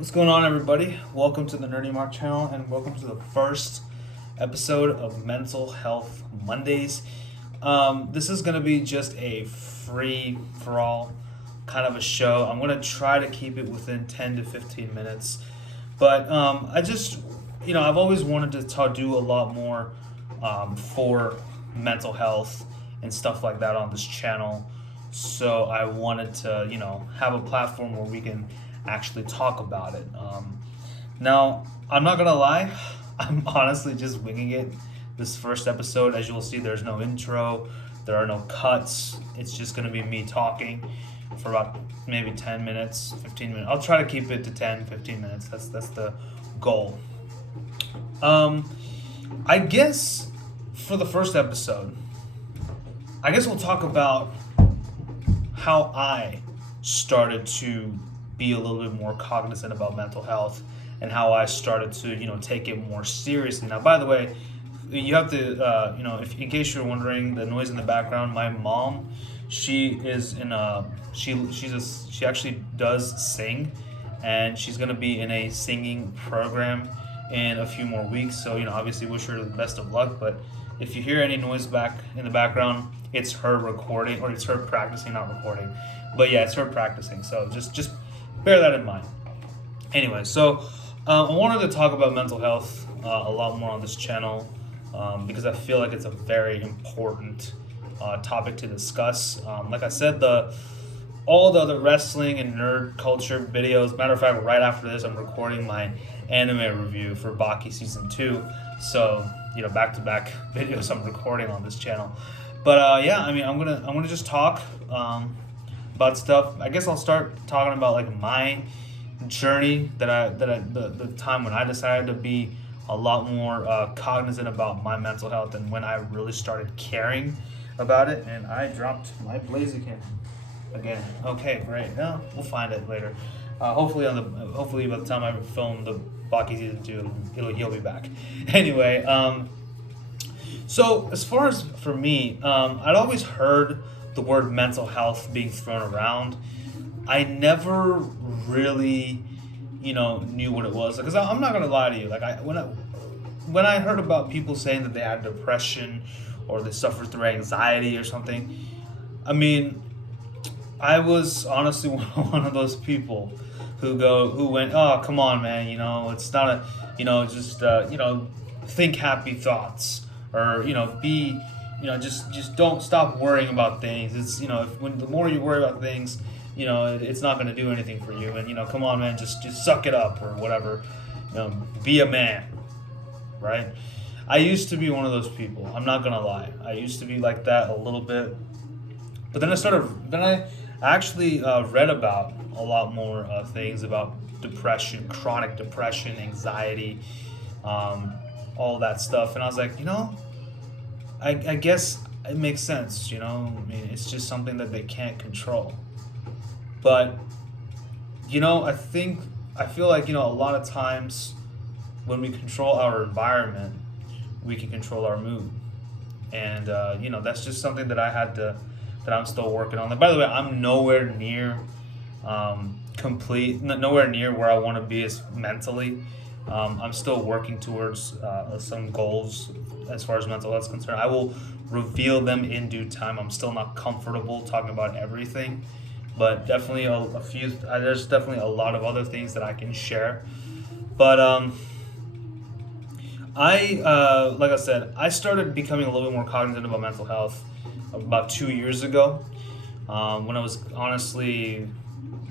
What's going on, everybody? Welcome to the Nerdy Mark channel, and welcome to the first episode of Mental Health Mondays. This is going to be just a free for all kind of a show. I'm going to try to keep it within 10 to 15 minutes, but I've always wanted to do a lot more for mental health and stuff like that on this channel. So I wanted to, have a platform where we can actually talk about it. Now, I'm not gonna lie, I'm honestly just winging it. This first episode, as you'll see, there's no intro, there are no cuts. It's just gonna be me talking for about maybe 10 minutes, 15 minutes. I'll try to keep it to 10, 15 minutes. That's the goal. I guess for the first episode, I guess we'll talk about how I started to be a little bit more cognizant about mental health and how I started to, take it more seriously. Now, by the way, you have to, if in case you're wondering, the noise in the background, my mom, she is in a, she actually does sing, and she's gonna be in a singing program in a few more weeks. So, obviously wish her the best of luck. But if you hear any noise back in the background, it's her recording, or it's her practicing, not recording. But yeah, it's her practicing. So just bear that in mind. Anyway, so I wanted to talk about mental health a lot more on this channel because I feel like it's a very important topic to discuss. Like I said, all the other wrestling and nerd culture videos. Matter of fact, right after this, I'm recording my anime review for Baki Season 2. So, back-to-back videos I'm recording on this channel. But I'm gonna just talk about stuff. I guess I'll start talking about like my journey the time when I decided to be a lot more cognizant about my mental health, and when I really started caring about it. And I dropped my Blaziken again. Okay, great. No, we'll find it later. Hopefully by the time I film the Baki Season 2, he'll be back. Anyway, so as far as for me, I'd always heard the word mental health being thrown around. I never really, knew what it was. Because I'm not gonna lie to you. Like when I heard about people saying that they had depression or they suffered through anxiety or something, I mean, I was honestly one of those people who went, oh, come on, man, it's not think happy thoughts, or be, just don't stop worrying about things. It's, when the more you worry about things, it's not going to do anything for you. And come on, man, just suck it up, or whatever. Be a man, right? I used to be one of those people. I'm not gonna lie. I used to be like that a little bit, but then I actually read about a lot more things about depression, chronic depression, anxiety, all that stuff, and I was like, I guess it makes sense. I mean, it's just something that they can't control. But I feel like a lot of times when we control our environment, we can control our mood, and that's just something that I'm still working on. By the way, I'm nowhere near nowhere near where I want to be as mentally. I'm still working towards some goals as far as mental health is concerned. I will reveal them in due time. I'm still not comfortable talking about everything, but definitely a few. There's definitely a lot of other things that I can share. But like I said, I started becoming a little bit more cognizant about mental health about 2 years ago, when I was honestly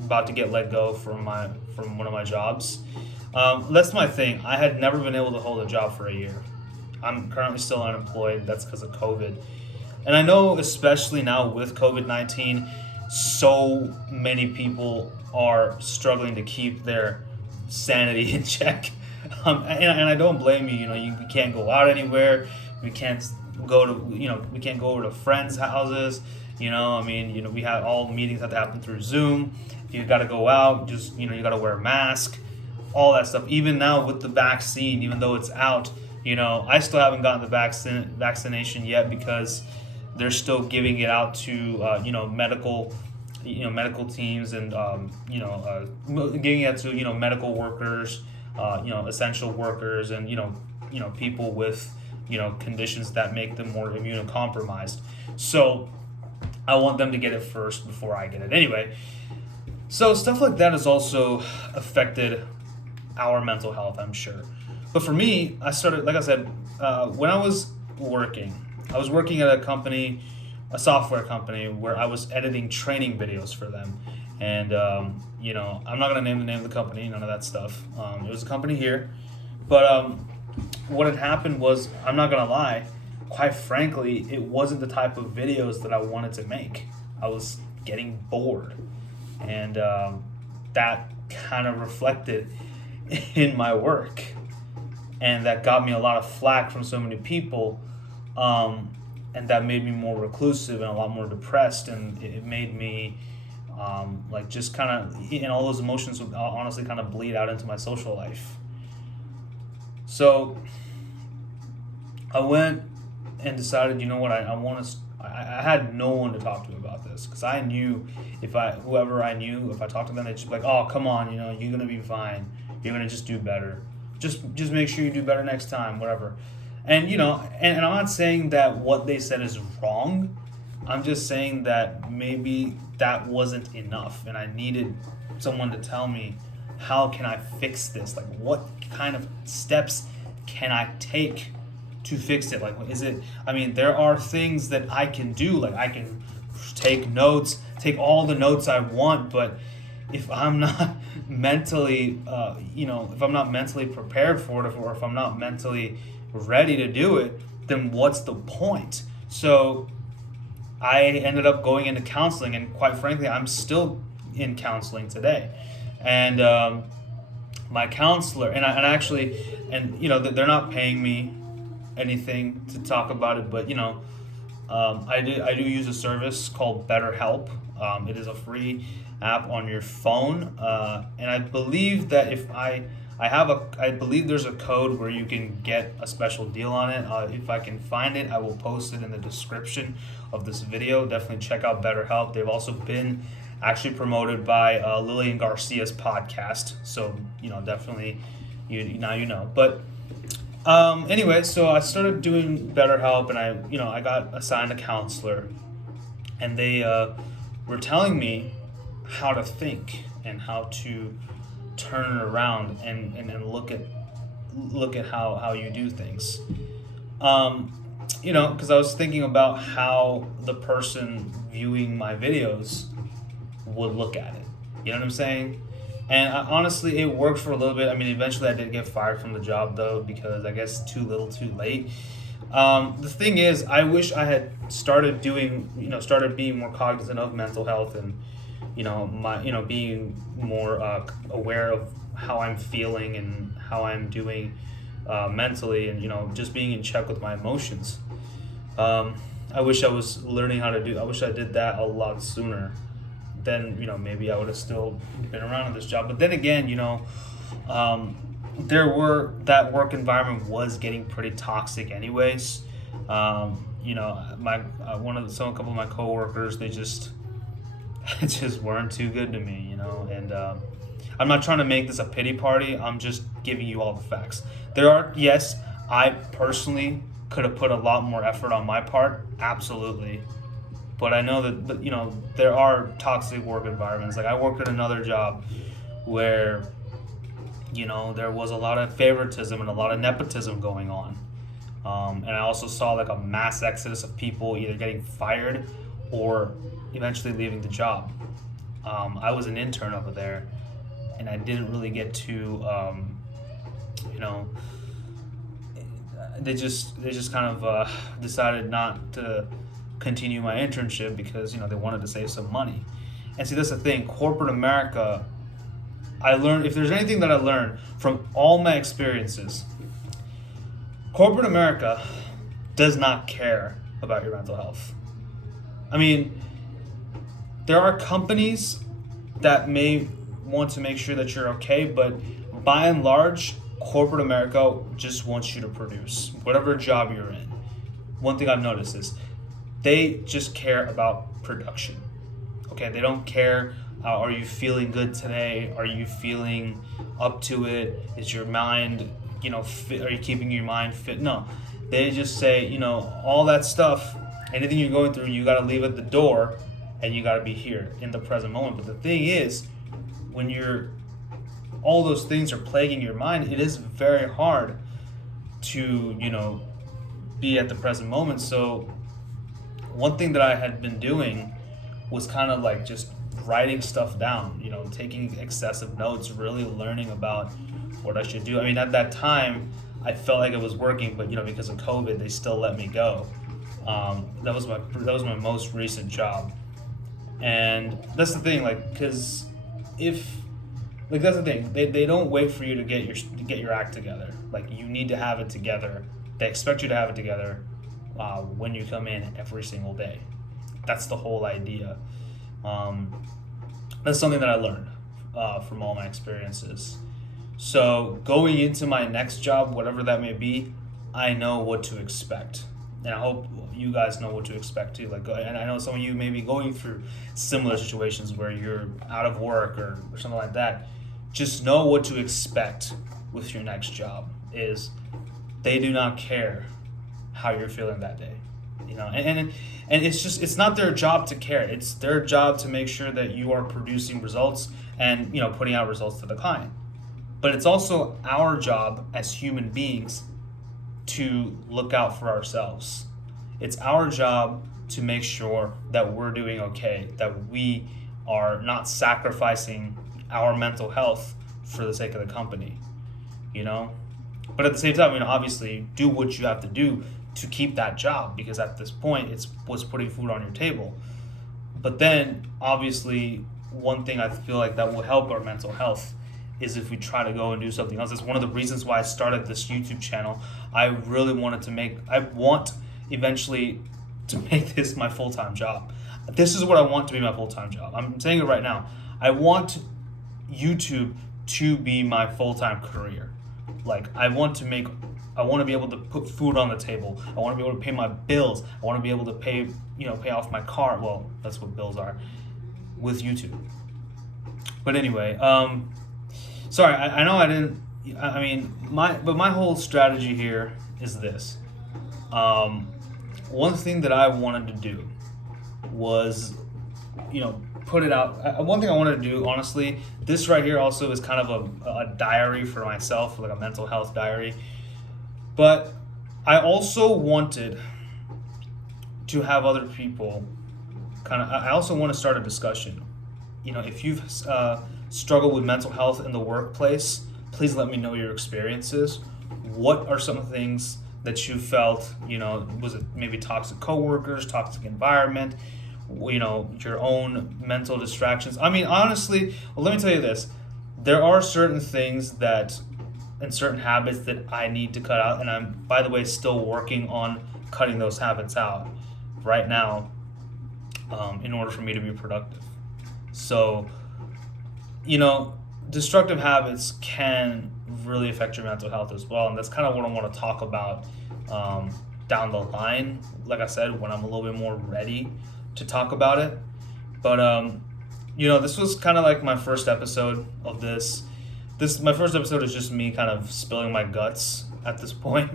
about to get let go from one of my jobs. That's my thing. I had never been able to hold a job for a year. I'm currently still unemployed. That's because of COVID. And I know, especially now with COVID-19, so many people are struggling to keep their sanity in check. And I don't blame you. We can't go out anywhere. We can't go over to friends' houses. We have all meetings have to happen through Zoom. If you got to go out, just you got to wear a mask, all that stuff. Even now with the vaccine, even though it's out, I still haven't gotten the vaccination yet because they're still giving it out to medical medical teams and getting into medical workers, essential workers, and people with conditions that make them more immunocompromised. So I want them to get it first before I get it. Anyway, so stuff like that has also affected our mental health, I'm sure. But for me, I started, like I said, when I was working at a company, a software company, where I was editing training videos for them. And, I'm not going to name the name of the company, none of that stuff. It was a company here. But what had happened was, I'm not going to lie, quite frankly, it wasn't the type of videos that I wanted to make. I was getting bored. And that kind of reflected in my work. And that got me a lot of flack from so many people. And that made me more reclusive and a lot more depressed. And it made me just kind of, all those emotions would honestly kind of bleed out into my social life. So I went and decided, I had no one to talk to about this, because I knew if I talked to them, they'd just be like, oh, come on, you're going to be fine. You're going to just do better. Just make sure you do better next time, whatever. And, and I'm not saying that what they said is wrong. I'm just saying that maybe that wasn't enough, and I needed someone to tell me, how can I fix this? Like, what kind of steps can I take to fix it? Like, there are things that I can do. Like, I can take notes, take all the notes I want, but if I'm not mentally, if I'm not mentally prepared for it, or if I'm not mentally ready to do it, then what's the point? So I ended up going into counseling, and quite frankly, I'm still in counseling today. And my counselor, they're not paying me anything to talk about it, but I do use a service called BetterHelp. It is a free app on your phone, and I believe that if I believe there's a code where you can get a special deal on it. If I can find it, I will post it in the description of this video. Definitely check out BetterHelp. They've also been actually promoted by Lillian Garcia's podcast, so definitely you know. But anyway, so I started doing BetterHelp, and I got assigned a counselor, and they were telling me how to think and how to turn it around and look at how you do things. Because I was thinking about how the person viewing my videos would look at it. You know what I'm saying? And honestly, it worked for a little bit. I mean, eventually I did get fired from the job, though, because I guess too little too late. The thing is, I wish I had started being more cognizant of mental health, and being more aware of how I'm feeling and how I'm doing mentally, and just being in check with my emotions. I wish I was learning how to do. I wish I did that a lot sooner. Then maybe I would have still been around in this job. But then again, that work environment was getting pretty toxic, anyways. A couple of my coworkers, they just weren't too good to me, and I'm not trying to make this a pity party. I'm just giving you all the facts. Yes, I personally could have put a lot more effort on my part, absolutely. But I know that there are toxic work environments. Like, I worked at another job where there was a lot of favoritism and a lot of nepotism going on. And I also saw like a mass exodus of people either getting fired or eventually leaving the job. I was an intern over there, and I didn't really get to, they just kind of decided not to continue my internship because they wanted to save some money. And see, that's the thing. Corporate America, I learned, if there's anything that I learned from all my experiences, corporate America does not care about your mental health. I mean, there are companies that may want to make sure that you're okay, but by and large, corporate America just wants you to produce whatever job you're in. One thing I've noticed is they just care about production. Okay, they don't care. Are you feeling good today? Are you feeling up to it? Is your mind, fit? Are you keeping your mind fit? No, they just say, all that stuff. Anything you're going through, you got to leave at the door, and you got to be here in the present moment. But the thing is, when all those things are plaguing your mind, it is very hard to, be at the present moment. So one thing that I had been doing was kind of like just writing stuff down, taking excessive notes, really learning about what I should do. I mean, at that time, I felt like it was working, but because of COVID, they still let me go. That was my most recent job, and that's the thing, because that's the thing, they don't wait for you to get your act together. Like, you need to have it together. They expect you to have it together when you come in every single day. That's the whole idea. That's something that I learned from all my experiences. So going into my next job, whatever that may be, I know what to expect, and I hope you guys know what to expect too. And I know some of you may be going through similar situations where you're out of work or something like that. Just know what to expect with your next job. Is they do not care how you're feeling that day, and it's not their job to care. It's their job to make sure that you are producing results and putting out results to the client. But it's also our job as human beings to look out for ourselves. It's our job to make sure that we're doing okay, that we are not sacrificing our mental health for the sake of the company, But at the same time, obviously, do what you have to do to keep that job, because at this point, it's what's putting food on your table. But then, obviously, one thing I feel like that will help our mental health is if we try to go and do something else. That's one of the reasons why I started this YouTube channel. I want eventually to make this my full-time job. This is what I want to be my full-time job. I'm saying it right now. I want YouTube to be my full-time career. I want to be able to put food on the table. I want to be able to pay my bills. I want to be able to pay off my car. Well, that's what bills are with YouTube. But anyway, sorry, I know I didn't. I mean, my whole strategy here is this. One thing that I wanted to do was, put it out. One thing I wanted to do, honestly, this right here also is kind of a diary for myself, like a mental health diary. But I also wanted to have other people I also want to start a discussion. If you've struggled with mental health in the workplace, please let me know your experiences. What are some things that you felt, was it maybe toxic coworkers, toxic environment, your own mental distractions? I mean, honestly, let me tell you this. There are certain things and certain habits that I need to cut out, and I'm, by the way, still working on cutting those habits out right now in order for me to be productive. So, destructive habits can really affect your mental health as well, and that's kind of what I want to talk about down the line, like I said, when I'm a little bit more ready to talk about it. But this was kind of like my first episode of this. My first episode is just me kind of spilling my guts at this point.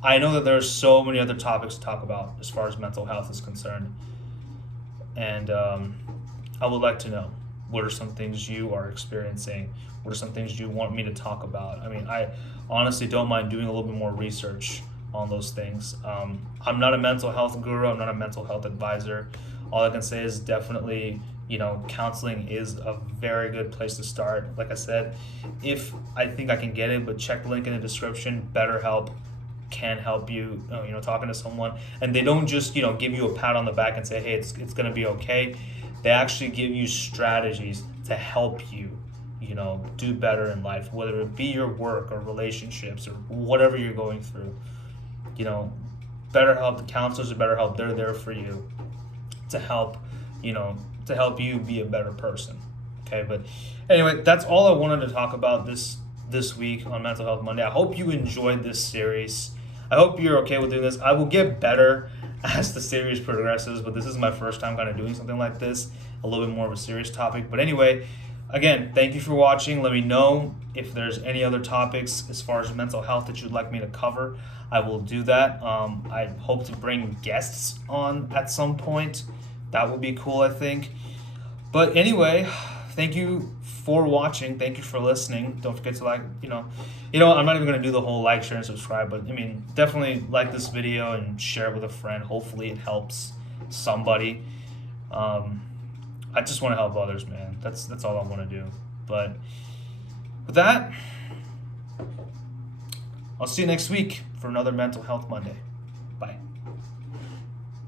I know that there are so many other topics to talk about as far as mental health is concerned, and I would like to know, what are some things you are experiencing? What are some things you want me to talk about? I mean, I honestly don't mind doing a little bit more research on those things. I'm not a mental health guru. I'm not a mental health advisor. All I can say is definitely, counseling is a very good place to start. Like I said, if I think I can get it, but check the link in the description. BetterHelp can help you, talking to someone. And they don't just, give you a pat on the back and say, hey, it's going to be okay. They actually give you strategies to help you, do better in life, whether it be your work or relationships or whatever you're going through. BetterHelp, the counselors of BetterHelp, they're there for you to help, to help you be a better person. Okay, but anyway, that's all I wanted to talk about this week on Mental Health Monday. I hope you enjoyed this series. I hope you're okay with doing this. I will get better as the series progresses, but this is my first time kind of doing something like this, a little bit more of a serious topic. But anyway, again, thank you for watching. Let me know if there's any other topics as far as mental health that you'd like me to cover. I will do that. I hope to bring guests on at some point. That would be cool, I think. But anyway, thank you for watching. Thank you for listening. Don't forget to I'm not even going to do the whole like, share, and subscribe, but I mean, definitely like this video and share it with a friend. Hopefully it helps somebody. I just want to help others, man. That's all I want to do. But with that, I'll see you next week for another Mental Health Monday.